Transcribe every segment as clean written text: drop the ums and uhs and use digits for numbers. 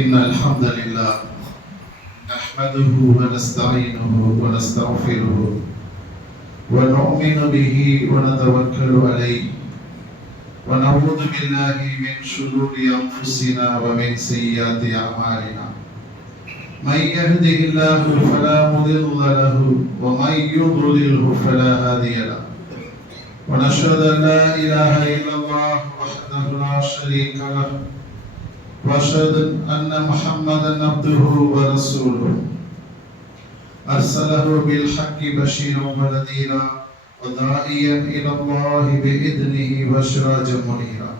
إن الحمد لله نحمده ونستعينه ونستغفره ونؤمن به ونتوكل عليه ونعوذ بالله من شرور أنفسنا ومن سيئات أعمالنا من يهده الله فلا مضل له ومن يضلله فلا هادي له ونشهد أن لا إله إلا الله وحده لا شريك له وأشهد أن محمدا عبده ورسوله أرسله بالحق بشيرا ونذيرا وداعيا إلى الله بإذنه وسراجا منيرا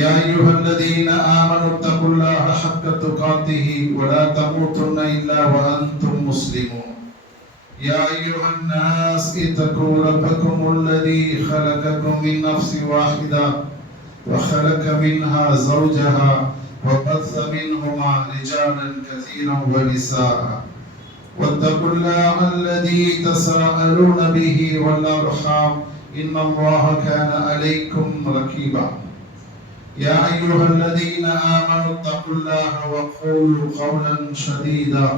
يا أيها الذين آمنوا اتقوا الله حق تقاته ولا تموتن إلا وأنتم مسلمون يا أيها الناس اتقوا ربكم الذي خلقكم من نفس واحدة وخلق منها زوجها وبث منهما رجالا كثيرا ونساء واتقوا الله الذي تساءلون به والأرحام إن الله كان عليكم رقيبا يا أيها الذين آمنوا اتقوا الله وقولوا قولا سديدا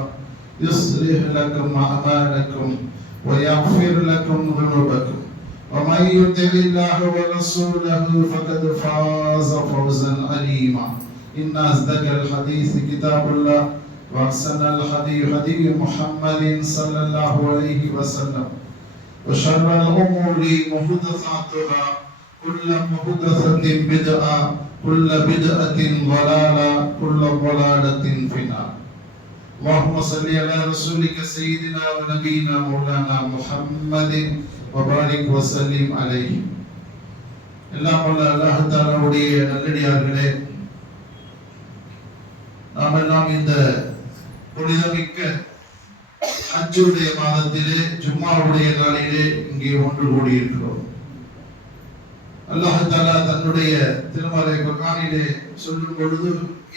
يصلح لكم أعمالكم ويغفر لكم ذنوبكم ومن يطع الله ورسوله فقد فاز فوزا عظيما إن أصدق الحديث كتاب الله وأحسن الهدي هدي محمد صلى الله عليه وسلم وشر الأمور محدثاتها كل محدثة بدعة كل بدعة ضلالة كل ضلالة في النار اللهم صل على رسولك سيدنا ونبينا مولانا محمد وبارك وسلم عليه எல்லாம் வல்ல அல்லாஹ் தஆலாவுடைய நல்லடியார்களே, நாம் எல்லாம் இந்த புனிதமிக்க ஹஜ்ஜுடைய மாதத்திலே ஜும்மாவுடைய நாளிலே இங்கே ஒன்று கூடியிருக்கிறோம். அல்லாஹ் தஆலா தன்னுடைய திருமறை குர்ஆனிலே சொல்லும் பொழுது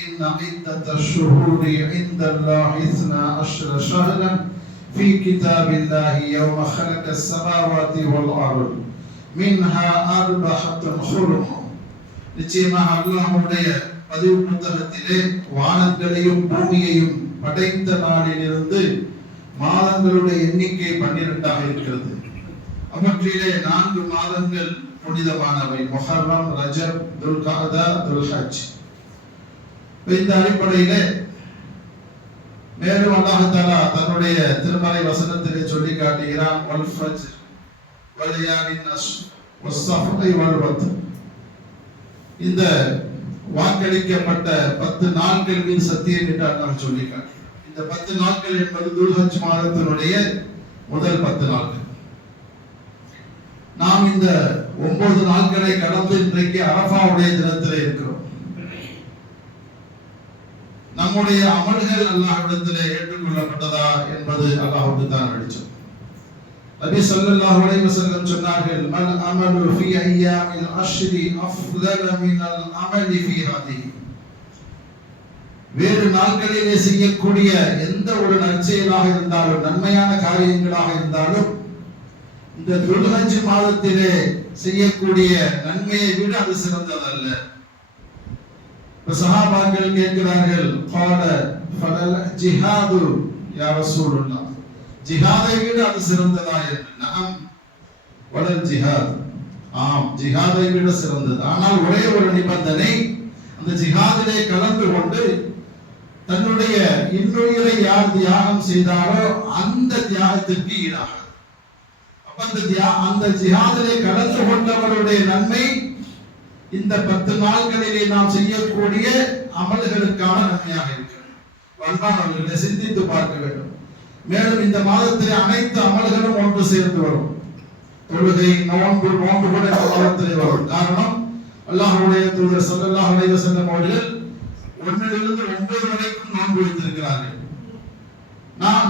இன்ன இத்தஷ் ஷுஹூரி இன்தல்லாஹி 12 ஷஹரன் في كتاب الله يوم خلق السماوات والأرض منها أربعة حرم. நிச்சயமாக அல்லாஹ்வுடைய பதிவு புத்தகத்திலே வானங்களையும் பூமியையும் படைத்த நாளிலிருந்து மாதங்களுடைய எண்ணிக்கை 12 இருக்கிறது. அவற்றிலே 4 மாதங்கள் புனிதமானவை: முஹர்ரம், ரஜப், துல்காதா, துல்ஹஜ். இந்த அடிப்படையிலே மேலும் அல்லாஹ் தஆலா தன்னுடைய திருமறை வசனத்திலே சொல்லி காட்டுகிறான், வல் ஃபஜ்ர் வலயாலின் அஷ்ர் வஸ்ஸஃபி வல் வத்ர். இந்த வாக்களிக்கப்பட்ட 10 நாட்கள் மீது சத்தியம் என்று அல்லாஹ் சொல்லி காட்டுகிறான். இந்த 10 நாட்கள் என்பது துல்ஹஜ் மாதத்தினுடைய முதல் 10 நாட்கள். நாம் இந்த 9 நாட்களை கடந்து இன்றைக்கு அரஃபாவுடைய தினத்திலே இருக்கிறோம். நம்முடைய அமல்கள் அல்லாஹ்விடத்திலே ஏற்றுக்கொள்ளப்பட்டதா என்பது அல்லாஹ்வுக்கு தான் வெளிச்சம். நபி ஸல்லல்லாஹு அலைஹி வஸல்லம் சொன்னார்கள், மல் அமலு ஃபீ அய்யாமில் அஷ்ரி அஃதல மினல் அமலி ஃபீ ஹாதிஹி. வேறு நாட்களிலே செய்யக்கூடிய எந்த ஒரு நற்செயலாக இருந்தாலும், நன்மையான காரியங்களாக இருந்தாலும், இந்த துல்ஹஜ் மாதத்திலே செய்யக்கூடிய நன்மையை விட அது சிறந்ததல்ல. சஹாபாக்கள் கேட்கிறார்கள், قال فلل جهاد يا رسول الله, ஜிஹாதை விட அது சிறந்ததா என்று. நஅம் வலல் ஜிஹாத், ஆம் ஜிஹாதை விட சிறந்தது. ஆனால் ஒரே ஒரு நிபந்தனை, அந்த ஜிஹாதிலே கலந்து கொண்டு தன்னுடைய இன்னுயிரை யார் தியாகம் செய்தாரோ அந்த தியாகத்திற்கு ஈடாக. அந்த ஜிஹாதிலே கலந்து கொண்டவருடைய நன்மை இந்த 10 நாட்களிலே நாம் செய்யக்கூடிய அமல்களுக்கான நன்மையாக இருக்கிறது. அன்பானவர்களை சிந்தித்து பார்க்க வேண்டும். மேலும் இந்த மாதத்திலே அனைத்து அமல்களும் ஒன்று சேர்ந்து வரும். தொழுகை, நோன்பு கூட இந்த மாதத்திலே வரும். காரணம், அல்லாஹ்வுடைய தூதர் ஸல்லல்லாஹு அலைஹி வஸல்லம் அவர்கள் 1லிருந்து 9 வரைக்கும் நோன்பு வைத்திருக்கிறார்கள்.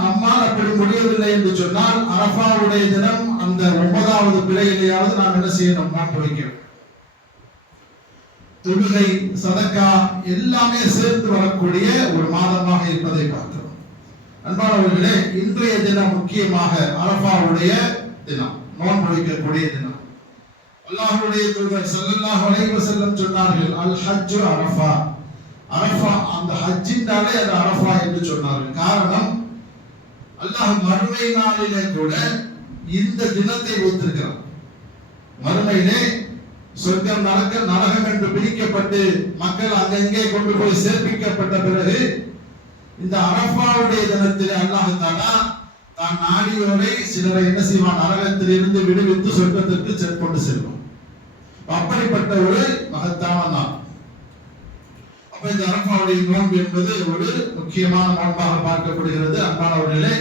நம்மால் அப்படி முடியவில்லை என்று சொன்னால் அரஃபாவுடைய தினம் அந்த 9வது பிறையிலேயாவது நாம் என்ன செய்யணும்? நோன்பு வைக்கணும். தொழுகை, சதக்கா எல்லாமே சேர்த்து வரக்கூடிய ஒரு மாதமாக இருப்பதை பார்க்கிறோம். அன்பானவர்களே, இன்றைய தினம் முக்கியமாக அரஃபாவுடைய தினம், நோன்பு வைக்கக்கூடிய தினம். அல்லாஹ்வுடைய தூதர் ஸல்லல்லாஹு அலைஹி வஸல்லம் சொன்னார்கள், அல் ஹஜ்ஜு அரஃபா, அரஃபா, அந்த ஹஜ்ஜின்றாலே அது அரஃபா என்று சொன்னார்கள். காரணம், அல்லாஹ் மறுமை நாளிலே கூட இந்த தினத்தை வைத்திருக்கிறான். மறுமையிலே சொர்க்கம் நரகம் என்று பிரிக்கப்பட்டு மக்கள் அங்கங்கே கொண்டு போய் சேர்ப்பிக்கப்பட்ட பிறகு இந்த அரஃபாவுடைய தினத்தில் அல்லாஹ் தஆலா தான் நாடியோரை சிலரை என்ன செய்வான், நரகத்தில் இருந்து விடுவித்து சொர்க்கத்திற்கு கொண்டு செல்வான். அப்படிப்பட்ட ஒரு மகத்தான நாள். அப்ப இந்த அரஃபாவுடைய நோன்பு என்பது ஒரு முக்கியமான நோன்பாக பார்க்கப்படுகிறது. அன்பானவர்களே,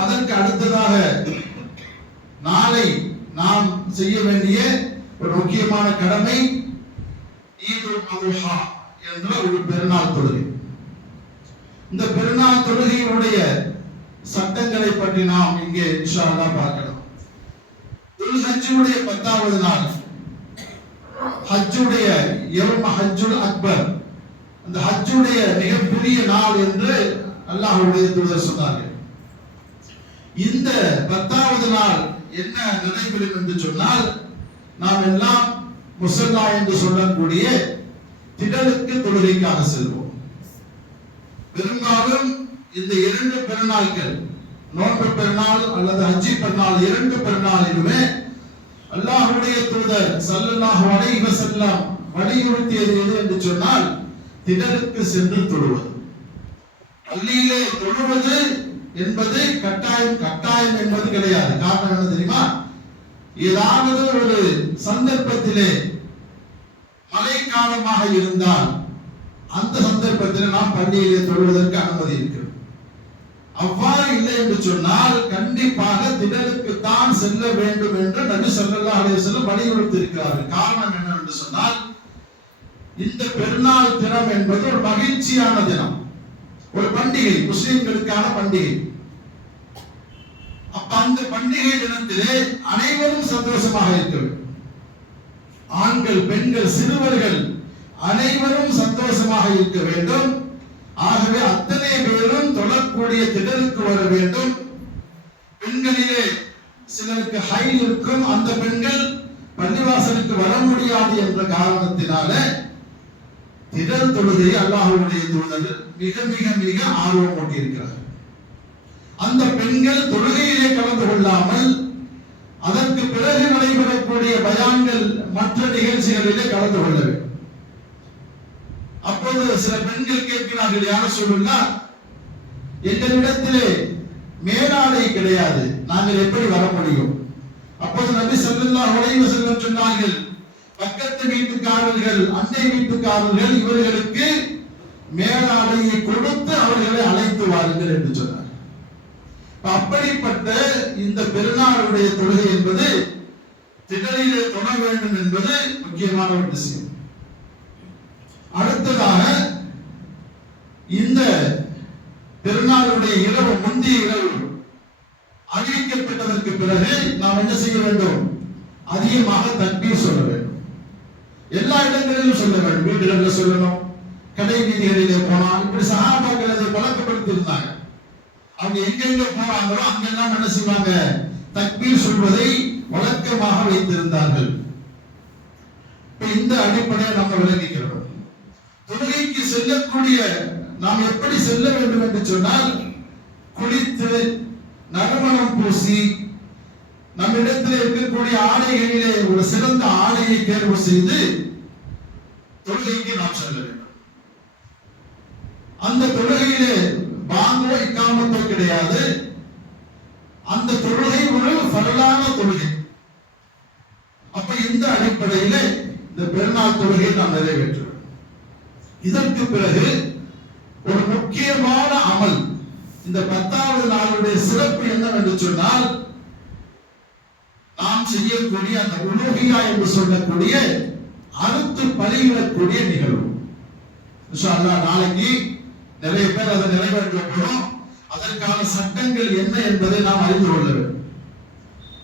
அதற்கு அடுத்ததாக நாளை நாம் செய்ய வேண்டிய ஒரு முக்கியமான கடமை ஈதுல் அத்ஹா என்ற ஒரு பெருநாள் தொழுகை. இந்த பெருநாள் தொழுகையினுடைய சட்டங்களை பற்றி நாம் இங்கே இன்ஷா அல்லாஹ் பார்க்கலாம். துல்ஹஜ்ஜுடைய 10வது நாள், ஹஜ்ஜுடைய யௌம் ஹஜ்ஜுல் அக்பர், அந்த ஹஜ்ஜுடைய மிகப்பெரிய நாள் என்று அல்லாஹ்வுடைய தூதர் சொன்னார்கள். இந்த 10வது நாள் என்ன நடைபெறும் என்று சொன்னால், நாம் எல்லாம் முஸல்லா என்று சொல்லக்கூடிய திடலுக்கு தொழுகைக்காக செல்வோம். பெரும்பாலும் இந்த 2 பெருநாட்கள், நோன்பு பெருநாள் அல்லது ஹஜ்ஜி பெருநாள், 2 பெருநாளிலுமே அல்லாஹ்வுடைய தூதர் ஸல்லல்லாஹு அலைஹி வஸல்லம் வலியுறுத்தியது எது என்று சொன்னால், திடலுக்கு சென்று தொழுவது. பள்ளியிலே தொழுவது என்பது கட்டாயம் என்பது கிடையாது. காரணம் என்ன தெரியுமா? ஏதாவது ஒரு சந்தர்ப்பத்திலே மழை காலமாக இருந்தால் அந்த சந்தர்ப்பத்தில் நாம் பள்ளியிலே தொழுவதற்கு அனுமதி இருக்கிறது. அவ்வாறு இல்லை என்று சொன்னால் கண்டிப்பாக திடலுக்கு தான் செல்ல வேண்டும் என்று நபி ஸல்லல்லாஹு அலைஹி வஸல்லம் வலியுறுத்தி இருக்கிறார்கள். காரணம் என்னவென்று சொன்னால், இந்த பெருநாள் தினம் என்பது ஒரு மகிழ்ச்சியான தினம், ஒரு பண்டிகை, முஸ்லிம்களுக்கான பண்டிகை. அப்ப அந்த பண்டிகை தினத்திலே அனைவரும் சந்தோஷமாக இருக்க வேண்டும். ஆண்கள், பெண்கள், சிறுவர்கள் அனைவரும் சந்தோஷமாக இருக்க வேண்டும். ஆகவே அத்தனை பேரும் தொழக்கூடிய திடலுக்கு வர வேண்டும். பெண்களிலே சிலருக்கு ஹைல் இருக்கும், அந்த பெண்கள் பள்ளிவாசலுக்கு வர முடியாது என்ற காரணத்தினால திடல் தொழுகையை அல்லாஹ்வுடைய தூதர் மிக மிக மிக ஆர்வம் கொண்டிருக்கிறார்கள். அந்த பெண்கள் தொழுகையிலே கலந்து கொள்ளாமல் அதற்கு பிறகு நடைபெறக்கூடிய பயான்கள், மற்ற நிகழ்ச்சிகளிலே கலந்து கொள்ள வேண்டும். அப்போது சில பெண்கள் கேட்கிறார்கள், யார சொல்லுன்னா, எங்களிடத்திலே மேலாடை கிடையாது, நாங்கள் எப்படி வர முடியும்? அப்போது நபி ஸல்லல்லாஹு அலைஹி வஸல்லம் சொன்னார்கள், பக்கத்து வீட்டுக்காரர்கள், அண்டை வீட்டுக்காரர்கள் இவர்களுக்கு மேலாடையை கொடுத்து அவர்களை அழைத்து வாருங்கள் என்று சொன்னார். அப்படிப்பட்ட இந்த பெருநாளுடைய தொழுகை என்பது திடலிலே தொழ வேண்டும் என்பது முக்கியமான ஒரு விஷயம். அடுத்ததாக இந்த பெருநாளுடைய இரவு, முந்தைய இரவு அறிவிக்கப்பட்டதற்கு பிறகு நாம் என்ன செய்ய வேண்டும்? அதிகமாக தக்பீர் சொல்ல வேண்டும். எல்லா இடங்களிலும் சொல்ல வேண்டும். வீடுகளில் சொல்லணும், கடை வீதிகளிலே போனால், இப்படி சஹாபாக்கள் அதை பழக்கப்படுத்தி இருந்தாங்க. அவங்க எங்கெங்க போறாங்களோ அங்கெல்லாம் என்ன செய்வாங்க? தக்பீர் சொல்வதை வழக்கமாக வைத்திருந்தார்கள். இந்த அடிப்படையை நம்ம விளங்கிக்கிறோம். தொழுகைக்கு செல்லக்கூடிய நாம் எப்படி செல்ல வேண்டும் என்று சொன்னால், குளித்து நறுமணம் பூசி நம்மிடத்தில் இருக்கக்கூடிய ஆடைகளிலே ஒரு சிறந்த ஆடையை தேர்வு செய்து தொழுகைக்கு நாம் செல்ல வேண்டும். அந்த தொழுகையிலே பாங்கோ இக்காமத்தோ கிடையாது. அந்த தொழுகை ஒரு ஃபர்லான தொழுகை. அப்ப இந்த அடிப்படையிலே இந்த பெருநாள் தொழுகையை நாம் நிறைவேற்றுவோம். இதற்கு பிறகு ஒரு முக்கியமான அமல், இந்த 10வது நாளுடைய சிறப்பு என்னவென்று சொன்னால், நாம் செய்யக்கூடிய அந்த உலூஹியா என்று சொல்லக்கூடிய அறுத்து பலியிடக்கூடிய நிகழ்வு. இன்ஷா அல்லாஹ் நாளைக்கு நிறைய பேர் அதை நிறைவேற்றப்படும். அதற்கான சட்டங்கள் என்ன என்பதை நாம் அறிந்து கொள்ள வேண்டும்.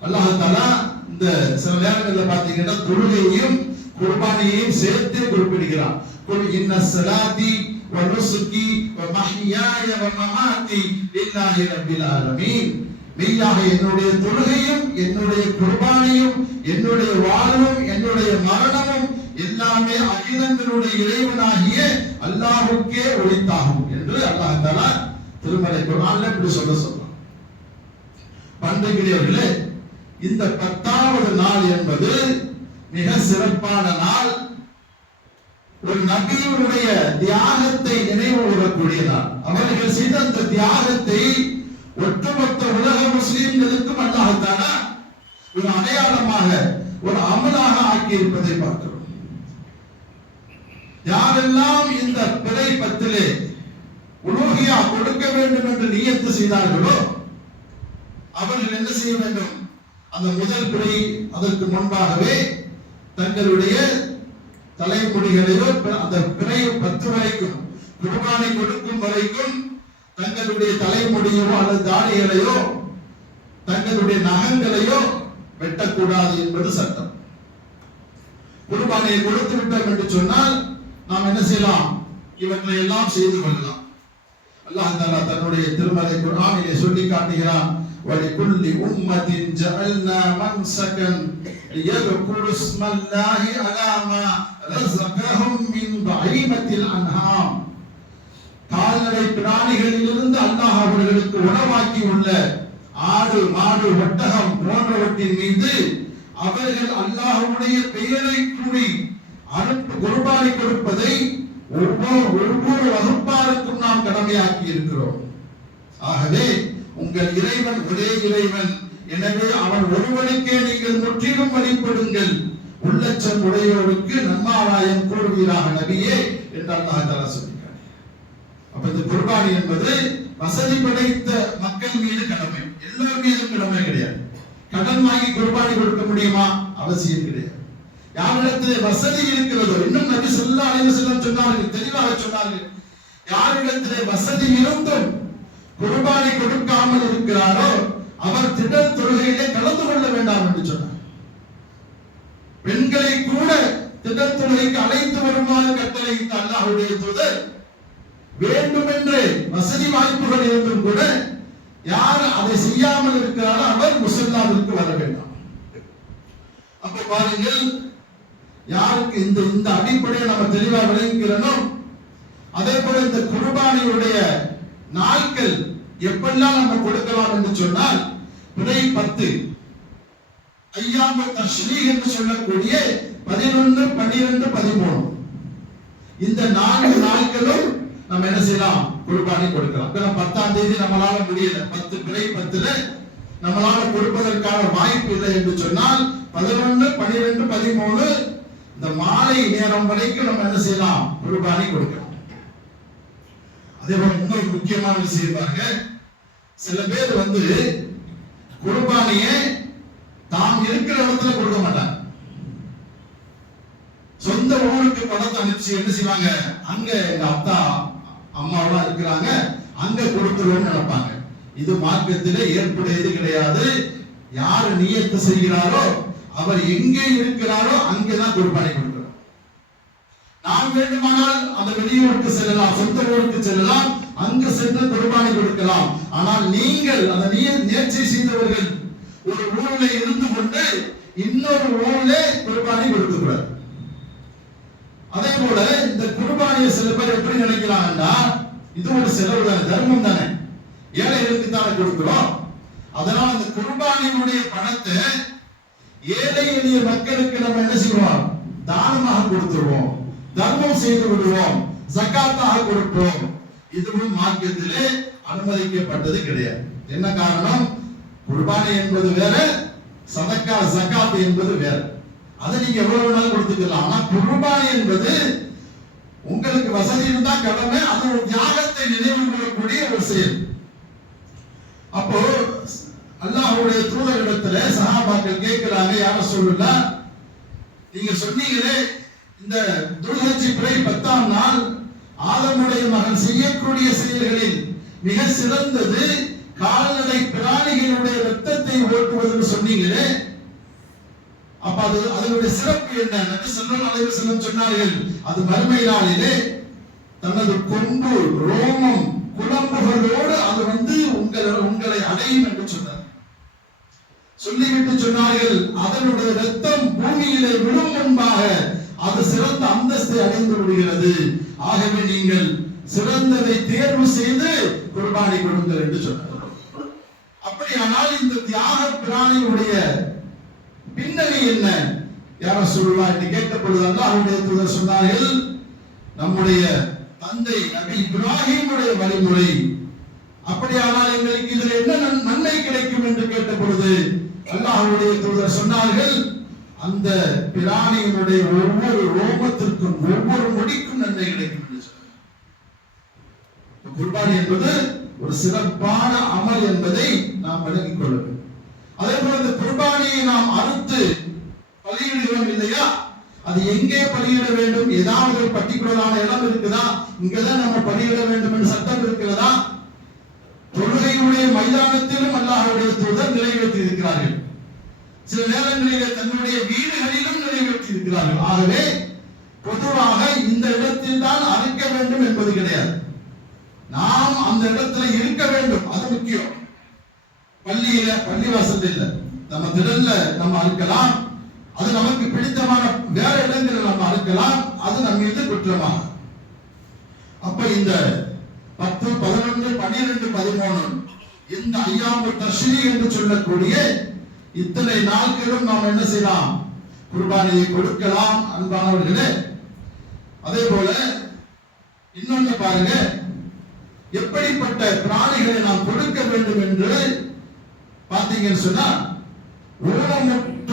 அல்லாஹ் தஆலா இந்த சில நேரங்களில் பார்த்தீங்கன்னா தொழுகையையும் குர்பானியையும் சேர்த்து குறிப்பிடுகிறான். குல் இன்ன ஸலாத்தி வ நுஸ்கி வ மஹ்யாய வ மமாத்தி லில்லாஹி ரப்பில் ஆலமீன். மெய்யாக என்னுடைய தொழுகையும், என்னுடைய குர்பானியும், என்னுடைய வாழ்வும், என்னுடைய மரணமும் எல்லாமே அகிலங்களுடைய இறைவனாகிய அல்லாஹ்வுக்கே உரித்தாகும் என்று அல்லாஹ் தஆலா திருமறை குர்ஆன்ல இப்படி சொல்றான். பண்புக்குரியவர்களே, இந்த 10வது நாள் என்பது மிக சிறப்பான நாள். ஒரு நபியுடைய தியாகத்தை நினைவு கூறக்கூடிய நாள். அவர்கள் செய்த அந்த தியாகத்தை ஒட்டுமொத்த உலக முஸ்லிம்களுக்கும் அல்லாஹ் தஆலா ஒரு அடையாளமாக, ஒரு அமலாக ஆக்கி இருப்பதை பார்க்கிறோம். யாரெல்லாம் இந்த பிறை 10 உலூஹியா கொடுக்க வேண்டும் என்று நியத்து செய்தார்களோ அவர்கள் என்ன செய்ய வேண்டும்? அந்த முதல் பிறை அதற்கு முன்பாகவே தங்களுடைய தலைமுடிகளையோ அந்த பிறை 10 வரைக்கும் குர்பானை கொடுக்கும் வரைக்கும் தங்களுடைய தலைமுடியோ அல்லது தாடிகளையோ தங்களுடைய நகங்களையோ வெட்டக்கூடாது என்பது சட்டம். குர்பானியை கொடுத்து விட்டோம் என்று சொன்னால் நாம் என்ன செய்யலாம்? இவற்றை எல்லாம் செய்து கொள்ளலாம். அல்லாஹ் தஆலா தன்னுடைய திருமறை குர்ஆனிலே சொல்லி காட்டுகிறான், வலிகுல்லி உம்மத்தின் ஜஅல்னா மன்சகன் லியذكروا اسم الله على ما رزقهم من بهيمة الأنعام. கால்நடை பிராணிகளிலிருந்து அல்லாஹ் அவர்களுக்கு உணவாக்கி உள்ள ஆடு, மாடு, ஒட்டகம் போன்றவற்றின் மீது அவர்கள் அல்லாஹ்வுடைய பெயரை கூறி குர்பானி கொடுப்பதை ஒவ்வொரு வகுப்பாருக்கும் நாம் கடமையாக்கி இருக்கிறோம். ஆகவே உங்கள் இறைவன் ஒரே இறைவன், எனவே அவன் ஒருவனுக்கே நீங்கள் முற்றிலும் வழிபடுங்கள், உள்ளச்சம் உடையோருக்கு நன்மாராயம் கூறுவீராக நபியே என்று அல்லாஹ் தஆலா சொல்கிறார். அப்ப இந்த குர்பானி என்பது வசதி படைத்த மக்கள் மீது கடமை, எல்லார் மீதும் கடமை கிடையாது. கடன் வாங்கி குர்பானி கொடுக்க முடியுமா? அவசியம் கிடையாது. யாரிடத்திலே வசதி இருக்கிறதோ, இன்னும் நபி ஸல்லல்லாஹு அலைஹி வஸல்லம் சொன்னார்கள், தெளிவாக சொன்னார்கள், யாரிடத்திலே வசதி இருந்தும் குர்பானி கொடுக்காமல் இருக்கிறாரோ அவர் திடல் தொழுகையிலே கலந்து கொள்ள வேண்டாம் என்று சொன்னார். பெண்களை கூட திடல் தொழுகைக்கு அழைத்து வருமாறு கட்டளையிட்ட அல்லாஹ்வுடைய தூதர், வேண்டுமென்றே வசதி வாய்ப்புகள் இருந்தும் கூட யார் அதை செய்யாமல் இருக்கிறாரோ அவர் முஸல்லாவிற்கு வர வேண்டாம். அப்ப பாருங்கள், யாருக்கு இந்த அடிப்படையை நம்ம தெளிவாக விளங்குகிறோம். அதே போல இந்த குர்பானியுடைய நாட்கள் எப்பெல்லாம் நம்ம கொடுக்கலாம் என்று சொன்னால், பிறை 10 ஐயாமு தஷ்ரீக் என்று சொல்லக்கூடிய 11, 12, 13 இந்த 4 நாட்களும் நம்ம என்ன செய்யலாம்? குர்பானி கொடுக்கலாம். 10ஆம் தேதி நம்மளால முடியல, 10 பிறை 10ல நம்மளால கொடுப்பதற்கான வாய்ப்பு இல்லை என்று சொன்னால் 11, 12, 13 இந்த மாலை நேரம் வரைக்கும் நம்ம என்ன செய்யலாம்? குர்பானி கொடுக்கலாம். அதே போல இன்னொரு முக்கியமான விஷயம் பாருங்க, சில பேர் குர்பானியை தாம் இருக்கிற இடத்துல கொடுக்க மாட்டாங்க. சொந்த ஊருக்கு பணத்தை அனுப்பிச்சு என்ன செய்வாங்க? அங்க எங்க அப்பா அம்மாவெல்லாம் இருக்கிறாங்க, அங்க கொடுத்துருவோம்னு நினைப்பாங்க. இது மார்க்கத்திலே ஏற்புடையது கிடையாது. யாரு நியத்து செய்கிறாரோ அவர் எங்கே இருக்கிறாரோ அங்கேதான் குர்பானி கொடுக்கிறோம். நாம் வேண்டுமானால் அந்த வெளியூருக்கு செல்லலாம், சொந்த ஊருக்கு செல்லலாம், அங்கு சென்று குர்பானி கொடுக்கலாம். ஆனால் நீங்கள் அந்த நேர்ச்சை செய்தவர்கள் ஒரு ஊரிலே இருந்து கொண்டு இன்னொரு ஊரிலே குர்பானி கொடுக்க கூடாது. அதே போல இந்த குர்பானியை சில பேர் எப்படி நினைக்கிறாங்கன்னா, இது ஒரு செலவு தானே, தர்மம் தானே, ஏழைகளுக்கு தானே கொடுக்கிறோம், அதனால இந்த குர்பானியுடைய பணத்தை ஏழை எளிய மக்களுக்கு நம்ம என்ன செய்வோம்? தானமாக கொடுத்துருவோம், தர்மம் செய்து விடுவோம், ஜகாத்தாக கொடுப்போம். இதுவும் மார்க்கத்திலே அனுமதிக்கப்பட்டது கிடையாது. என்ன காரணம்? குர்பானி என்பது வேற, சதக்கா ஜகாத் என்பது வேற. அதை நீங்க எவ்வளவு வேணாலும் கொடுத்துக்கலாம். ஆனா குர்பானி என்பது உங்களுக்கு வசதி இருந்தா கடமை, அது ஒரு தியாகத்தை நினைவு கூறக்கூடிய ஒரு செயல். அப்போ அல்லாஹ்வுடைய தூதரிடத்துல சஹாபாக்கள் கேட்கிறாங்க, யார சொல்லலாம், நீங்க சொன்னீங்களே இந்த துல்ஹஜ் பிறை 10ஆம் நாள் ஆதமுடைய மகன் செய்யக்கூடிய செயல்களில் மிக சிறந்தது கால்நடை பிராணிகளுடைய இரத்தத்தை ஓட்டுவதுன்னு சொன்னீங்களே, அப்ப அதனுடைய சிறப்பு என்ன? நபி ஸல்லல்லாஹு அலைஹி வஸல்லம் சொன்னார்கள், அது மறுமை நாளிலே தனது கொம்பு, ரோமம், குளம்புகளோடு அது உங்களை அடையும் என்று சொன்னார். சொல்லிவிட்டு சொன்னார்கள், அதனுடைய இரத்தம் பூமியிலே விழும் முன்பாக அது சிறந்த அந்தஸ்தை அந்தஸ்தை அடைந்து விடுகிறது. ஆகவே நீங்கள் சிறந்ததை தேர்வு செய்து குர்பானி கொடுங்கள் என்று சொன்னார். அப்படியானால் இந்த தியாக பிராணியுடைய பின்னணி என்ன? யார சொல்லலாம் என்று கேட்ட பொழுது அல்லாஹ்வுடைய தூதர் சொன்னார்கள், நம்முடைய தந்தை நபி இப்ராஹிமுடைய வழிமுறை. அப்படியானால் எங்களுக்கு இதில் என்ன நன்மை கிடைக்கும் என்று கேட்ட பொழுது அல்லாஹ்வுடைய தூதர் சொன்னார்கள், அந்த பிராணியினுடைய ஒவ்வொரு ரோமத்திற்கும் ஒவ்வொரு முடிக்கும் நன்மை கிடைக்கும் என்று சொன்னார். குர்பானி என்பது ஒரு சிறப்பான அமல் என்பதை நாம் விளங்கிக் கொள்ள வேண்டும். அதே போல இந்த குர்பானியை நாம் அறுத்து பலியிடுகிறோம் இல்லையா, அது எங்கே பலியிட வேண்டும்? ஏதாவது ஒரு பர்டிகுலரான இடம் இருக்குதா? இங்கதான் நம்ம பலியிட வேண்டும் என்று சட்டம் இருக்கிறதா? தொழுகையுடைய மைதானத்திலும் அல்லாஹ்வுடைய தூதர் நிறைவேற்றி இருக்கிறார்கள். சில நேரங்களிலே தன்னுடைய வீடுகளிலும் நிறைவேற்றி இருக்கிறார்கள். ஆகவே பொதுவாக இந்த இடத்தில் தான் அறுக்க வேண்டும் என்பது கிடையாது. நாம் அந்த இடத்துல இருக்க வேண்டும், அது முக்கியம். பள்ளியில பள்ளிவாசல் இல்ல, நம்ம திடல்ல நம்ம அறுக்கலாம். அது நமக்கு பிடித்தமான வேற இடங்களில் நம்ம அறுக்கலாம். அது நம்ம மீது குற்றமாக. அப்ப இந்த 10, 11, 12, 13 இந்த ஐயாமு தஷ்ரீ என்று சொல்லக்கூடிய இத்தனை நாட்களும் நாம் என்ன செய்யலாம்? குர்பானியை கொடுக்கலாம் அன்பானவர்களே. அதே போல இன்னொன்று பாருங்க, எப்படிப்பட்ட பிராணிகளை நாம் கொடுக்க வேண்டும் என்று பார்த்தீங்கன்னு சொன்னா, ஊனமுற்ற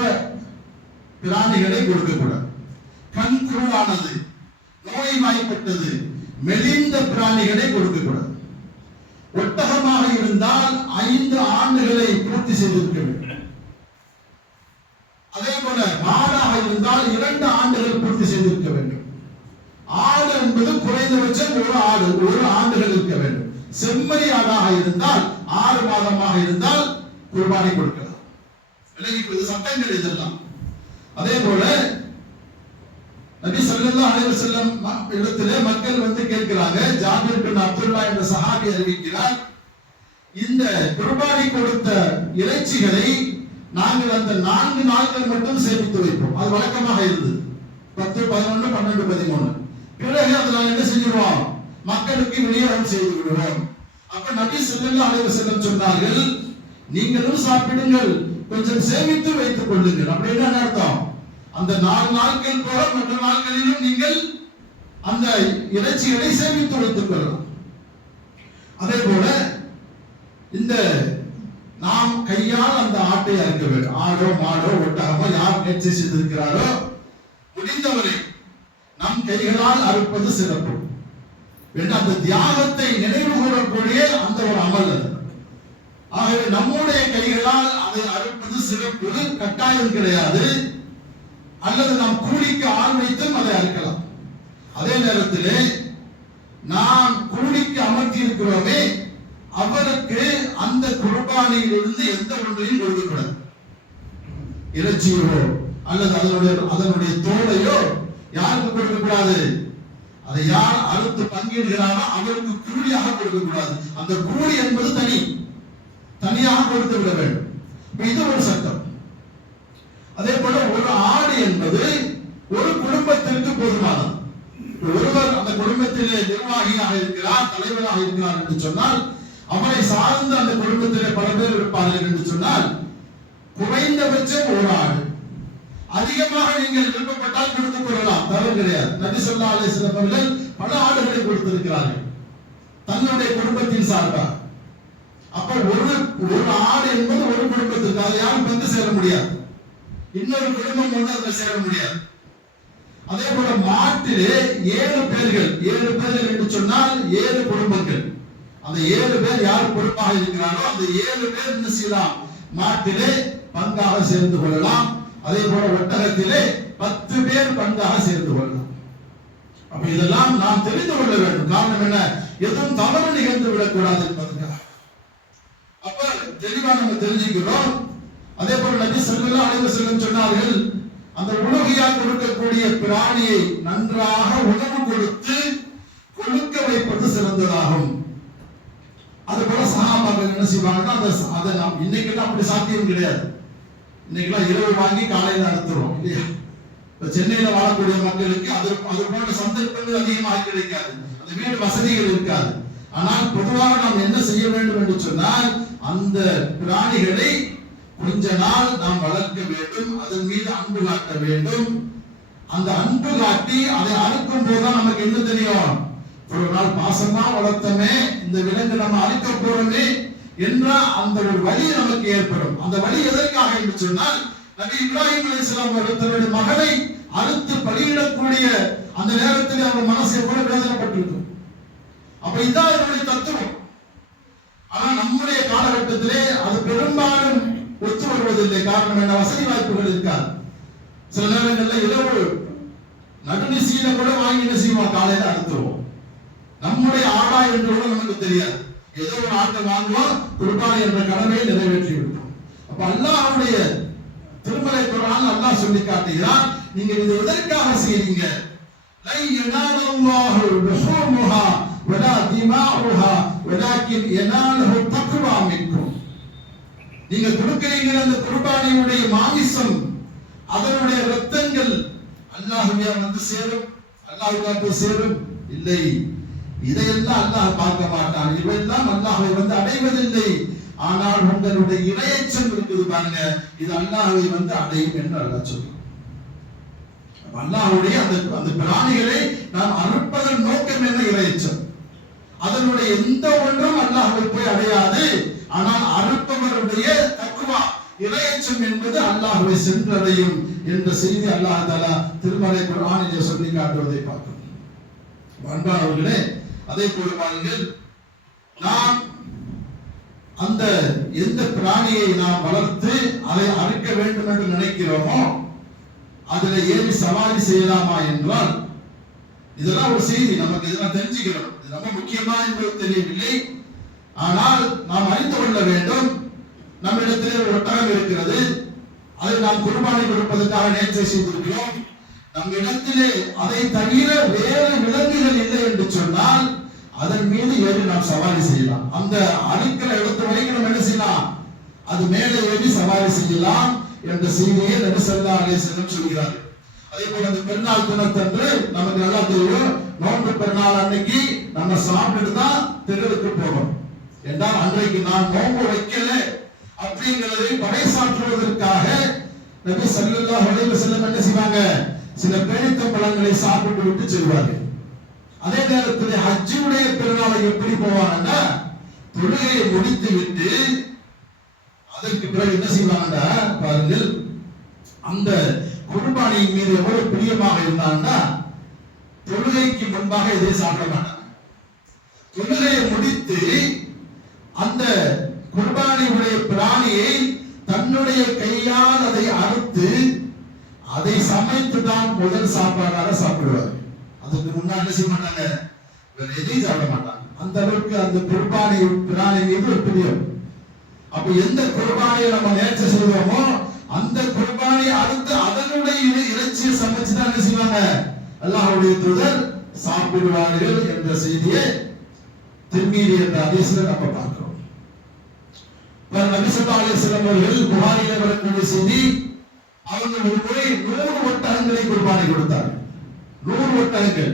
பிராணிகளை கொடுக்கக்கூடாது. கண்குருடானது, நோய்வாய்ப்பட்டது, மெலிந்த பிராணிகளை கொடுக்கக்கூடாது. ஒட்டகமாக இருந்தால் 5 ஆண்டுகளை பூர்த்தி செய்திருக்க வேண்டும். அதே போல மாடாக இருந்தால் 2 ஆண்டுகள் பூர்த்தி செய்திருக்க வேண்டும். ஆடு என்பது குறைந்தபட்சம் ஒரு ஆண்டுகள் இருக்க வேண்டும். செம்மறி ஆடாக இருந்தால் 6 மாதமாக இருந்தால் குர்பானி கொடுக்கலாம். இது சட்டங்கள் இதெல்லாம். அதே போல நபி ஸல்லல்லாஹு அலைஹி வஸல்லம் இடத்திலே மக்கள் வந்து கேட்கிறாங்க. ஜாபிர் பின் அப்துல்லா என்ற சஹாபி அறிவிக்கிறார், இந்த குர்பானி கொடுத்த இறைச்சிகளை நாங்கள் அந்த 4 நாட்கள் மட்டும் சேமித்து வைப்போம். அது வழக்கமாக இருந்தது. 10, 11, 12, 13. பிறகு அதை நாங்கள் என்ன செஞ்சிருவோம்? மக்களுக்கு விநியோகம் செய்து விடுவோம். அப்ப நபி ஸல்லல்லாஹு அலைஹி வஸல்லம் சொன்னார்கள், நீங்களும் சாப்பிடுங்கள், கொஞ்சம் சேமித்து வைத்துக் கொள்ளுங்கள். அப்படி என்ன அர்த்தம்? அந்த 4 நாட்கள் போல மற்ற நாட்களிலும் நீங்கள் அந்த இறைச்சிகளை சேமித்து வைத்துக் கொள்ளலாம். அதே போல இந்த நாம் கையால் அந்த ஆட்டை அறுக்க வேண்டும். ஆடோ மாடோ ஒட்டகமோ யார் முயற்சி செய்திருக்கிறாரோ முடிந்தவரை நம் கைகளால் அறுப்பது சிறப்பு. அந்த தியாகத்தை நினைவு கூறக்கூடிய அந்த ஒரு அமல் அது. ஆகவே நம்முடைய கைகளால் அதை அறுப்பது சிறப்பு, கட்டாயம் கிடையாது. அல்லது நாம் கூலிக்கு ஆள் வைத்தும் அதை அறுக்கலாம். அதே நேரத்திலே நாம் கூலிக்கு அமர்த்தி இருக்கிறோமே, அவருக்கு அந்த குர்பானியிலிருந்து எந்த ஒன்றையும் கொடுக்கக்கூடாது. இறைச்சியோ அல்லது அதனுடைய தோலையோ யாருக்கு கொடுக்கக்கூடாது? அதை யார் அறுத்து பங்கிடுகிறாரோ அவருக்கு கூலியாக கொடுக்கக்கூடாது. அந்த கூலி என்பது தனியாக கொடுத்து விட வேண்டும். இது ஒரு சட்டம். அதே போல ஒரு ஆடு என்பது ஒரு குடும்பத்திற்கு போதுமானது. ஒருவர் அந்த குடும்பத்திலே நிர்வாகியாக இருக்கிறார், தலைவராக இருக்கிறார் என்று சொன்னால், அவரை சார்ந்து அந்த குடும்பத்திலே பல பேர் இருப்பார்கள் என்று சொன்னால், குறைந்தபட்சம் ஒரு ஆடு. அதிகமாக நீங்கள் விருப்பப்பட்டால் கொடுத்துக் கொள்ளலாம், தவறு கிடையாது. நபி ஸல்லல்லாஹு அலைஹி வஸல்லம் அவர்கள் பல ஆடுகளை கொடுத்திருக்கிறார்கள் தன்னுடைய குடும்பத்தின் சார்பாக. அப்ப ஒரு ஆடு என்பது ஒரு குடும்பத்திற்கு, அதை யாரும் பங்கு சேர முடியாது. இன்னொரு குடும்பம் வந்து அதில் சேர முடியாது. அதே போல மாட்டிலே 7 பேர்கள் என்று சொன்னால் 7 குடும்பங்கள். அந்த 7 பேர் யார் பொறுப்பாக இருக்கிறாரோ அந்த 7 பேர் என்ன செய்யலாம்? மாட்டிலே பங்காக சேர்ந்து கொள்ளலாம். அதே போல ஒட்டகத்திலே 10 பேர் பங்காக சேர்ந்து கொள்ளலாம். அப்ப இதெல்லாம் நாம் தெரிந்து கொள்ள வேண்டும். காரணம் என்ன? எதுவும் தவறு நிகழ்ந்து விடக்கூடாது என்பதற்காக. அப்ப தெளிவா நம்ம தெரிஞ்சுக்கிறோம். அதே போல நபி ஸல்லல்லாஹு அலைஹி வஸல்லம் சொன்னார்கள், அந்த உலகியால் கொடுக்கக்கூடிய பிராணியை நன்றாக உணவு கொடுத்து கொழுக்க வைப்பது சிறந்ததாகும். அது போல சஹாபாக்கள் என்ன செய்வாங்கன்னா, அதை நாம் இன்னைக்கு அப்படி சாத்தியம் கிடையாது. இன்னைக்கெல்லாம் இரவு வாங்கி காலையில அறுத்துறோம் இல்லையா? சென்னையில வாழக்கூடிய மக்களுக்கு அது போன்ற சந்தர்ப்பங்கள் அதிகமாக கிடைக்காது, அந்த வீடு வசதிகள் இருக்காது. ஆனால் பொதுவாக நாம் என்ன செய்ய வேண்டும் என்று சொன்னால், அந்த பிராணிகளை கொஞ்ச நாள் நாம் வளர்க்க வேண்டும், அதன் மீது அன்பு காட்ட வேண்டும். அந்த அன்பு காட்டி அதை அறுக்கும் போதுதான் நமக்கு என்ன தெரியும், ஒரு நாள் பாசமா வளர்த்தமே, இந்த விலங்கு நம்ம அறுக்க போறோமே என்ற அந்த ஒரு வலி நமக்கு ஏற்படும். அந்த வலி எதற்காக என்று சொன்னால், நபி இப்ராஹிம் அலைஹிஸ்ஸலாம் அவர்கள் தன்னுடைய மகனை அறுத்து பலியிடக்கூடிய அந்த நேரத்தில் அவர் மனசு எவ்வளவு வேதனைப்பட்டிருக்கும். அப்ப இதான் என்னுடைய தத்துவம். ஆனா நம்முடைய காலகட்டத்திலே அது பெரும்பாலும் ஒத்து வருவதில்லை. காரணம் என்ன, வசதி வாய்ப்புகள் இருக்காது. சில நேரங்களில் இரவு நடுநிசையில கூட வாங்கி என்ன செய்வோம், காலையில அறுத்துருவோம். நம்முடைய ஆடா என்று கூட நமக்கு தெரியாது, ஏதோ ஒரு ஆட்டை வாங்குவோம், குர்பானி என்ற கடமையை நிறைவேற்றி விட்டோம். அப்ப அல்லாஹ்வுடைய திருமறை குர்ஆன் அல்லாஹ் சொல்லி காட்டுகிறான், நீங்க இதை எதற்காக செய்றீங்க? லை யனாலல்லாஹு லுஹூமுஹா வலா திமாஉஹா வலாக்கின் யனாலுஹு தக்வா மின்கும். நீங்க கொடுக்கிறீங்க அந்த குர்பானியுடைய மாமிசம், அதனுடைய இரத்தங்கள் அல்லாஹ்வே வந்து சேரும், அல்லாஹ்வுக்கு போய் சேரும்? இல்லை, இதையெல்லாம் அல்லாஹ் பார்க்க மாட்டான். இவையெல்லாம் அல்லாஹ்வை வந்து அடைவதில்லை. ஆனால் உங்களுடைய இறையச்சம் இருக்குது பாருங்க, இது அல்லாஹ்வை வந்து அடையும் என்று அல்லாஹ் சொல்றான். அல்லாஹ்வுடைய அந்த பிராணிகளை நாம் அறுப்பதன் நோக்கம் என்ன, இறையச்சம். அதனுடைய எந்த ஒன்றும் அல்லாஹ்வை போய் அடையாது. ஆனால் அறுப்பவருடைய தக்வா, இறையச்சம் என்பது அல்லாஹ்வை சென்றடையும் என்ற செய்தி அல்லாஹ் தஆலா திருமறை குர்ஆனிலே சொல்லி காட்டுவதை பார்க்கிறோம். அன்பானவர்களே, அதே போல பாருங்கள், நாம் அந்த எந்த பிராணியை நாம் வளர்த்து அதை அறுக்க வேண்டும் என்று நினைக்கிறோமோ அதுல ஏறி சவாரி செய்யலாமா என்றால், இதெல்லாம் ஒரு செய்தி, நமக்கு இதெல்லாம் தெரிஞ்சுக்கிறோம். இது ரொம்ப முக்கியமா என்பது தெரியவில்லை. ஆனால் நாம் அறிந்து கொள்ள வேண்டும், நம்மிடத்திலே ஒரு ஒட்டகம் இருக்கிறது, அதை நாம் குர்பானி கொடுப்பதற்காக நேர்ச்சை செய்திருக்கிறோம். நம் இடத்திலே அதை தவிர வேறு விலங்குகள் இல்லை என்று சொன்னால் அதன் மீது ஏறி நாம் சவாரி செய்யலாம். அந்த அறுக்கிற இடத்து வரைக்கும் நம்ம என்ன செய்யலாம், அது மேலே ஏறி சவாரி செய்யலாம் என்ற செய்தியை நபி ஸல்லல்லாஹு அலைஹி வஸல்லம் சொல்கிறார். அதே போல அந்த பெருநாள் தினத்தன்று நமக்கு நல்லா தெரியும், நோன்பு பெருநாள் அன்னைக்கு நம்ம சாப்பிட்டு தான் தெருவுக்கு போறோம். என்றால் அன்றைக்கு நான் நோன்பு வைக்கல அப்படிங்கிறதை பறைசாற்றுவதற்காக நபி ஸல்லல்லாஹு அலைஹி வஸல்லம் என்ன செய்வாங்க, சில பேரித்த பழங்களை சாப்பிட்டு விட்டு செல்வார்கள். அதே நேரத்தில் ஹஜ்ஜுடைய பெருநாளை எப்படி போவாங்கன்னா, தொழுகையை முடித்து விட்டு அதற்கு பிறகு என்ன செய்வாங்கன்னா, பாருங்கள், அந்த குர்பானியின் மீது எவ்வளவு பிரியமாக இருந்தாங்கன்னா தொழுகைக்கு முன்பாக இதை சாப்பிட மாட்டாங்க. தொழுகையை முடித்து அந்த குர்பானியுடைய பிராணியை தன்னுடைய கையால் அதை அறுத்து அதை சமைத்து தான் முதல் சாப்பாடாக சாப்பிடுவார். அதுக்கு முன்னாடி செய்ய மாட்டாங்க, வேற எதையும் சாப்பிட மாட்டாங்க. அந்த அளவுக்கு அந்த குர்பானி பிராணி மீது ஒரு பிரியம். அப்ப எந்த குர்பானியை நம்ம நேர்ச்சை செய்வோமோ அந்த குர்பானி அறுத்து அதனுடைய இறைச்சியை சமைச்சு தான் என்ன செய்வாங்க, அல்லாஹ்வுடைய தூதர் சாப்பிடுவார்கள் என்ற செய்தியை திர்மிதி என்ற ஹதீஸ்ல நம்ம பார்க்கிறோம். நபி ஸல்லல்லாஹு அலைஹி வஸல்லம் அவர்கள் புகாரியில வரக்கூடிய செய்தி, அவங்க ஒரு முறை 100 ஒட்டகங்களை குர்பானி கொடுத்தார்கள். 100 ஒட்டகங்கள்,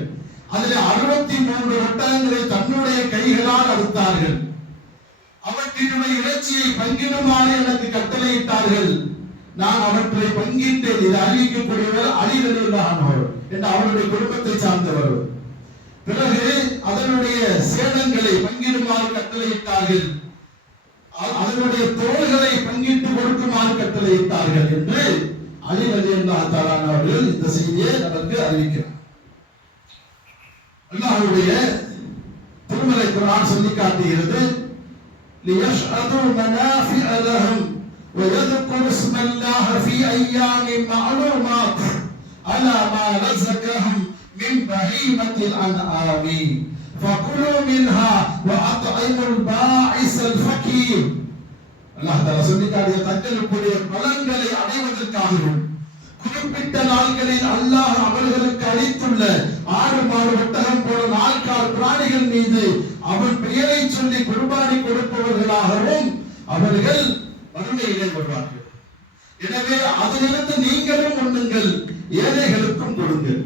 அதில் 63 ஒட்டகங்களை தன்னுடைய கைகளால் அறுத்தார்கள். அவற்றினுடைய இறைச்சியை பங்கிடுமாறு எனக்கு கட்டளையிட்டார்கள். நான் அவற்றை பங்கிட்டேன். இதை அறிவிக்கக்கூடியவர் அலி ரலியல்லாஹு அன்ஹு என்ற அவருடைய குடும்பத்தை சார்ந்தவர். பிறகு அதனுடைய சேதங்களை பங்கிடுமாறு கட்டளையிட்டார்கள். அதனுடைய தோள்களை பங்கிட்டு கொடுக்குமாறு கட்டளையிட்டார்கள் என்று அலி ரலியல்லாஹு தஆலா அவர்கள் இந்த செய்தியை நமக்கு அறிவிக்கிறார். அல்லாஹ்வுடைய திருமறை குர்ஆன் சொல்லி காட்டுகிறது, லியஷ்ஹது மனாஃபிஅ லஹும் ويذكر اسم الله في أيام معلومات على ما رزقهم من بهيمة الأنعام فكلوا منها وأطعموا البائس الفقير. அல்லாஹ் தஆலா சொல்லிக்காட்டிய தங்களுடைய பலன்களை அடைவதற்காகவும் குறிப்பிட்ட நாட்களில் அல்லாஹ் அவர்களுக்கு அளித்துள்ள ஆடு மாடு ஒட்டகம் போல நாட்கால் பிராணிகள் மீது அவன் பெயரை சொல்லி குர்பானி கொடுப்பவர்களாகவும் அவர்கள் வறுமையிலே வருவார்கள். எனவே அதிலிருந்து நீங்களும் உண்ணுங்கள், ஏழைகளுக்கும் கொடுங்கள்.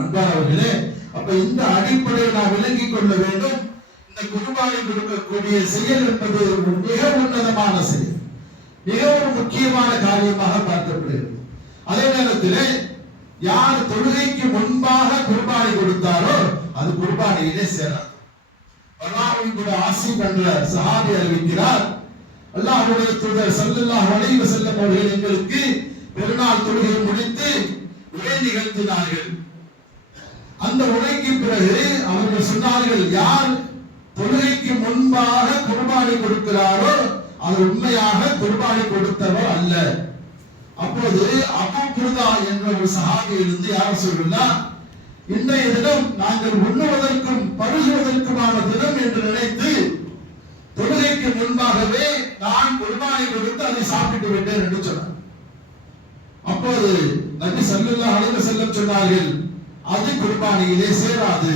அன்பானவர்களே, அப்ப இந்த அடிப்படையில் நாம் விளங்கிக் கொள்ள வேண்டும். இந்த குர்பானி கொடுக்கக்கூடிய செயல் என்பது மிக உன்னதமான செயல், மிக ஒரு முக்கியமான காரியமாக பார்க்கப்படுகிறது. அதே நேரத்தில் யார் தொழுகைக்கு முன்பாக குர்பானி கொடுத்தாரோ அது குர்பானியிலே சேராது. அல்லாஹ்வின் கூட ஆசிப் என்ற சஹாபி அறிவிக்கிறார், அல்லாஹ்வுடைய தூதர் ஸல்லல்லாஹு அலைஹி வஸல்லம் அவர்கள் எங்களுக்கு பெருநாள் தொழுகை முடித்து உரை நிகழ்த்தினார்கள். அந்த உரைக்கு பிறகு அவர்கள் சொன்னார்கள், யார் தொழுகைக்கு முன்பாக குர்பானி கொடுக்கிறாரோ அது உண்மையாக குர்பானி கொடுத்தவர் அல்ல. அப்போது அபூ குர்தா என்ற ஒரு சஹாபி இருந்து யார் சொல்றார், இன்றைய தினம் நாங்கள் உண்ணுவதற்கும் பருகுவதற்குமான தினம் என்று நினைத்து தொழுகைக்கு முன்பாகவே நான் குர்பானி கொடுத்து அதை சாப்பிட்டு விட்டேன் என்று சொன்னார். அப்போது நபி ஸல்லல்லாஹு அலைஹி வஸல்லம் சொன்னார்கள், அது குர்பானியிலே சேராது.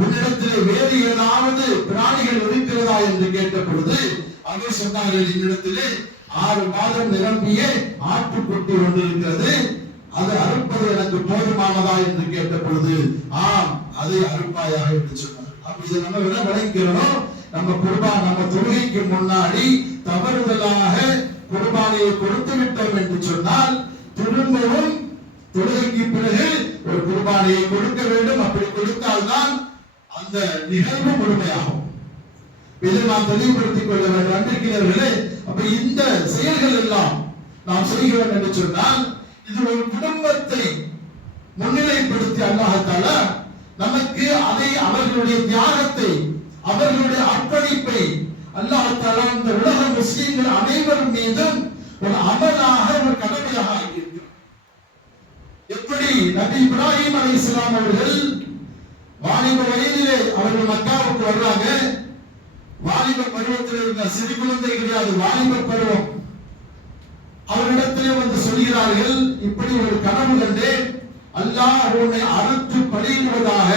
உன்னிடத்திலே வேறு ஏதாவது பிராணிகள் இருக்கிறதா என்று கேட்ட பொழுது அவர் சொன்னார்கள், என்னிடத்திலே 6 மாதம் நிரம்பிய ஆட்டுக்குட்டி ஒன்று இருக்கிறது, அது அறுப்பது எனக்கு போதுமானதா என்று கேட்ட பொழுது ஆம், அதை அறுப்பாயாக என்று சொன்னார். அப்ப இதை நம்ம விளங்கிக்கிறோம். நம்ம தொழுகைக்கு முன்னாடி தவறுதலாக குர்பானியை கொடுத்து விட்டோம் என்று சொன்னால் திரும்பவும் தொழுகைக்கு பிறகு ஒரு குர்பானியை கொடுக்க வேண்டும். அப்படி கொடுத்தால்தான் அந்த நிகழ்வு முழுமையாகும். இதை நாம் தெளிவுபடுத்திக் கொள்ள வேண்டும் அன்பிற்கினர்களே. அப்ப இந்த செயல்கள் எல்லாம் நாம் செய்கிறோம் என்று சொன்னால் இது ஒரு குடும்பத்தை முன்னிலைப்படுத்தி அல்லாஹ் தஆலா நமக்கு அதை அவர்களுடைய தியாகத்தை அவர்களுடைய அர்ப்பணிப்பை அல்லாஹ் தஆலா இந்த உலக முஸ்லிம்கள் அனைவரும் மீதும் ஒரு அமலாக ஒரு கடமையாக ஆக்கியிருக்கிறார். எப்படி நபி இப்ராஹிம் அலைஹிஸ்ஸலாம் அவர்கள் வாலிப வயதிலே அவர்கள் மக்காவுக்கு வர்றாங்க. வாலிப பருவத்தில் இருந்த சிறு குழந்தை கிடையாது, வாலிப பருவம். அவரிடத்திலே வந்து சொல்கிறார்கள், இப்படி ஒரு கனவு கண்டேன், அல்லாஹ் உன்னை அறுத்து பலியிடுவதாக,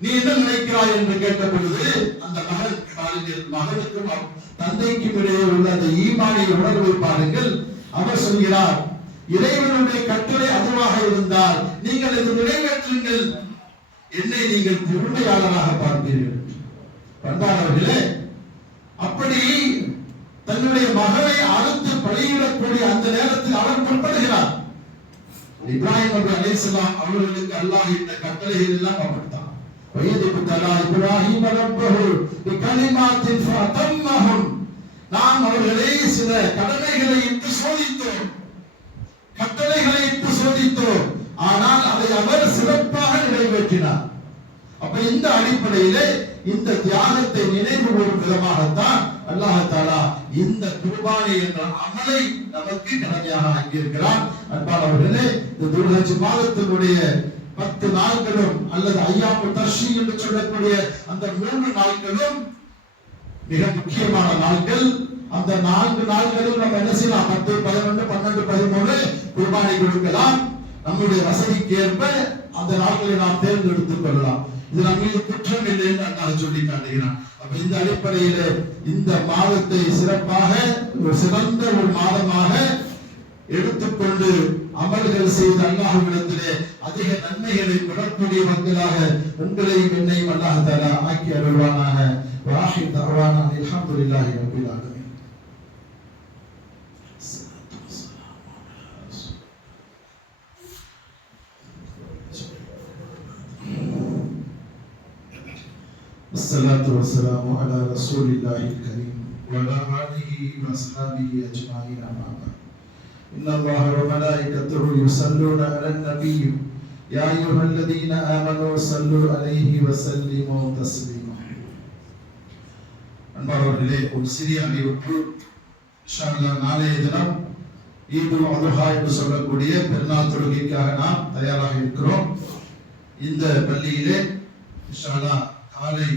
நீ என்ன நினைக்கிறாய் என்று கேட்ட பொழுது அந்த மகனுக்கும் தந்தைக்கும் இடையே உள்ள அந்த ஈமானை உணர்வை பாருங்கள். அவர் சொல்கிறார், இறைவனுடைய கட்டளை அதுவாக இருந்தால் நீங்கள் இதை நிறைவேற்றுங்கள், என்னை நீங்கள் பொறுமையாளராக பார்ப்பீர்கள். பண்பாளர்களே, அப்படி தன்னுடைய மகனை அறுத்து பலியிடக்கூடிய அந்த நேரத்தில் அவர் முற்படுகிறார். இப்ராஹிம் அலைஹிஸ்ஸலாம் அவர்களுக்கு அல்லாஹ் இந்த கட்டளைகள் எல்லாம் அப்படித்தான். வயதுக்கு தலா இப்ராஹிம் ரப்பஹு பிகலிமாத்தின் ஃபதம்மஹும், நாம் அவர்களை சில கடமைகளை இட்டு சோதித்தோம், கட்டளைகளை இட்டு சோதித்தோம், ஆனால் அதை அவர் சிறப்பாக நிறைவேற்றினார். அப்ப இந்த அடிப்படையிலே இந்த தியாகத்தை நினைவு கூறும் விதமாகத்தான் அல்லாஹ் தஆலா இந்த குர்பானி என்ற அமலை நமக்கு கடமையாக ஆக்கியிருக்கிறார். அன்பானவர்களே, இந்த துல்ஹஜ் மாதத்தினுடைய 10 நாட்களும் அல்லது ஐயாமு தஷ்ரீக் என்று சொல்லக்கூடிய அந்த 3 நாட்களும் மிக முக்கியமான நாட்கள். அந்த 4 நாட்களும் நம்ம என்ன செய்யலாம், 10, 11, 12, 13 குர்பானி கொடுக்கலாம். நம்முடைய வசதிக்கு ஏற்ப அந்த நாட்களை நாம் தேர்ந்தெடுத்துக் கொள்ளலாம். இது நம்ம மீது குற்றம் இல்லை என்று அல்லாஹ் சொல்லி காட்டுகிறான். அப்ப இந்த அடிப்படையில இந்த மாதத்தை சிறப்பாக ஒரு சிறந்த ஒரு மாதமாக எடுத்துக்கொண்டு அமல்கள் செய்து அல்லாஹ்விடத்திலே அதிக நன்மைகளை பெறக்கூடிய மக்களாக உங்களையும் என்னையும் அல்லாஹ் தஆலா ஆக்கி அருள்வானாக. வாஹி தஅவானா அல்ஹம்துலில்லாஹி ரப்பில் ஆலமீன். الصلاة والسلام على رسول الله الكريم وعلى آله وأصحابه أجمعين أما بعد. إن الله وملائكته يصلون على النبي يا أيها الذين آمنوا صلوا عليه وسلموا تسليما. அன்பானவர்களே, ஒரு சிறிய அறிவிப்பு. இன்ஷா அல்லாஹ் நாளைய தினம் ஈதுல் அத்ஹா என்று சொல்லக்கூடிய பெருநாள் தொழுகைக்காக நாம் தயாராக இருக்கிறோம். இந்த பள்ளியிலே இன்ஷா அல்லாஹ் காலை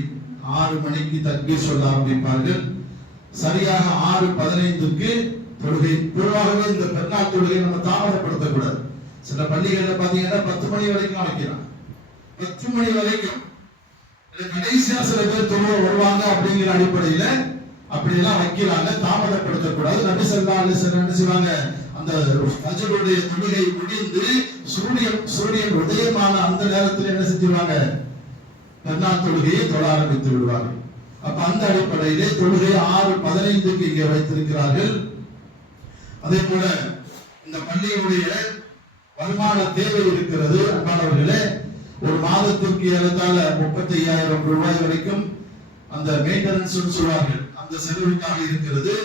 6 மணிக்கு தக்பீர் சொல்ல ஆரம்பிப்பார்கள். சரியாக 6:15க்கு தொழுகை. பொதுவாகவே இந்த பெருநாள் தொழுகை நம்ம தாமதப்படுத்தக்கூடாது. சில பள்ளிகள்ல பாத்தீங்கன்னா 10 மணி வரைக்கும் வைக்கிறாங்க. 10 மணி வரைக்கும் கடைசியா சில பேர் தொழுவ வருவாங்க அப்படிங்கிற அடிப்படையில அப்படி எல்லாம் வைக்கிறாங்க. தாமதப்படுத்தக்கூடாது. நபி ஸல்லல்லாஹு அலைஹி வஸல்லம் என்ன செய்வாங்க, அந்த அந்த ஃபஜ்ருடைய தொழுகை முடிந்து சூரியன் உதயமான அந்த நேரத்தில் என்ன செஞ்சிருவாங்க? பெருநாள் தொழுகையை தொழ ஆரம்பித்து விடுவார்கள். அப்ப அந்த அடிப்படையிலே தொழுகை 6:15க்கு இங்கே வைத்திருக்கிறார்கள். அதே போல இந்த பள்ளியுடைய வருமான தேவை இருக்கிறது. அன்பானவர்களே, ஒரு மாதத்திற்கு ஏறத்தாழ 35,000 ரூபாய் வரைக்கும் அந்த மெயின்டெனன்ஸ் சொல்வார்கள், அந்த செலவுக்காக இருக்கிறது.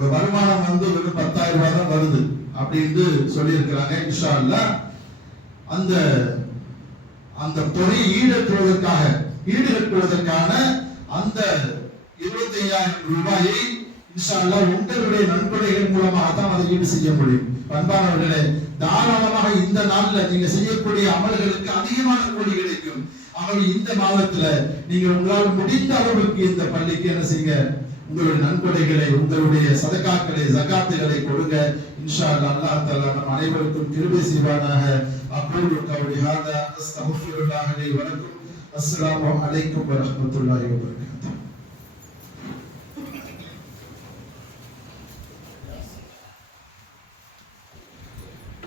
வருமானம் வெறும் 10,000 ரூபாய் தான் வருது அப்படின்னு சொல்லி இருக்கிறாங்க. இன்ஷா அல்லாஹ் அந்த தொகை ஈடுகட்டுவதற்கான அந்த 25,000 ரூபாயை இன்ஷா அல்லாஹ் உங்களுடைய நன்கொடைகள் மூலமாக தான் அதை ஈடு செய்ய முடியும். அன்பானவர்களே, தாராளமாக இந்த நாள்ல நீங்க செய்யக்கூடிய அமல்களுக்கு அதிகமான கூலி கிடைக்கும். அவர்கள் இந்த மாதத்துல நீங்க உங்களால் முடிந்த அளவுக்கு இந்த பள்ளிக்கு என்ன செய்யுங்க? உங்களுடைய நன்கொடைகளை, உங்களுடைய சதகாக்களை, ஜகாத்துகளை கொடுங்க. இன்ஷா அல்லாஹ் அல்லாஹ் தஆலா நம் அனைவருக்கும் கிருபை செய்வானாக. அக்கூலு கௌலி ஹாதா அஸ்தக்ஃபிருல்லாஹ் லி வ லக்கும். அஸ்ஸலாமு அலைக்கும் வ ரஹ்மத்துல்லாஹி வ பரகாத்துஹு.